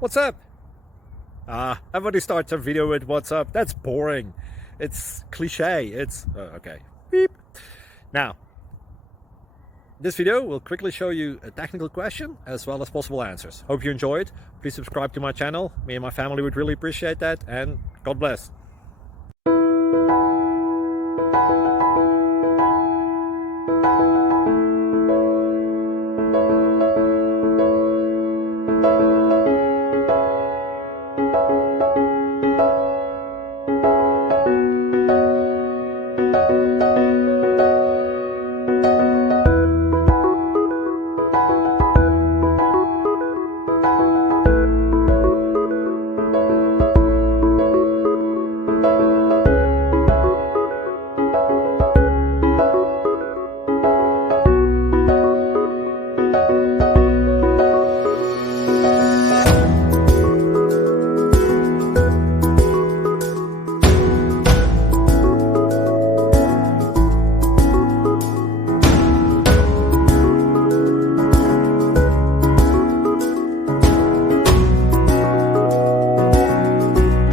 What's up? Everybody starts a video with what's up. That's boring. It's cliche. It's okay. Beep. Now, this video will quickly show you a technical question as well as possible answers. Hope you enjoyed. Please subscribe to my channel. Me and my family would really appreciate that, and God bless.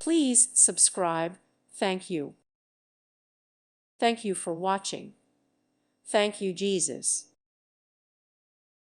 Please subscribe. Thank you. Thank you for watching. Thank you, Jesus.